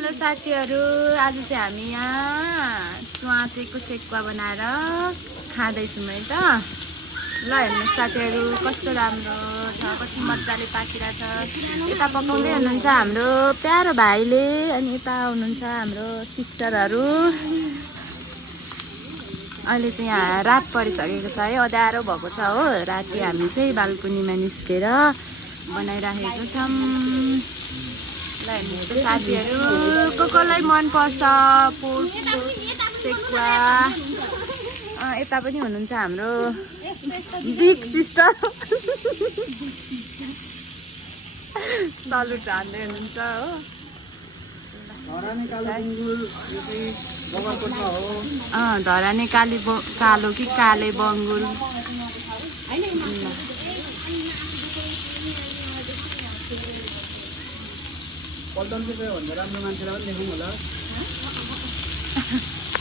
Hello साथीहरू, आज चाहिँ हामी यहाँ च्वाचेको सेकुवा बनाएर खाँदैछौँ है त। ल हेर्नुहोस् साथीहरू, कस्तो राम्रो छ, कति मजाले पाकिरहेछ। यता पकाउँदै हुनुहुन्छ हाम्रो प्यारो भाइले, अनि यता हुनुहुन्छ हाम्रो सिस्टरहरू। अहिले चाहिँ यहाँ रात परिसकेको छ है, अँध्यारो भएको छ हो। राति हामी चाहिँ बाल्कुनीमा निस्केर बनाइराखेको छौँ। ल हेर्नुहोस् साथीहरू, कसलाई मनपर्छ पोर्कको सेकुवा। यता पनि हुनुहुन्छ हाम्रो बिग सिस्टर, सलुट हान्दै हुनुहुन्छ हो। धराने कालो कि काले बङ्गुर। पल्टन चाहिँ भन्दा राम्रो मान्छेलाई पनि देखौँ होला।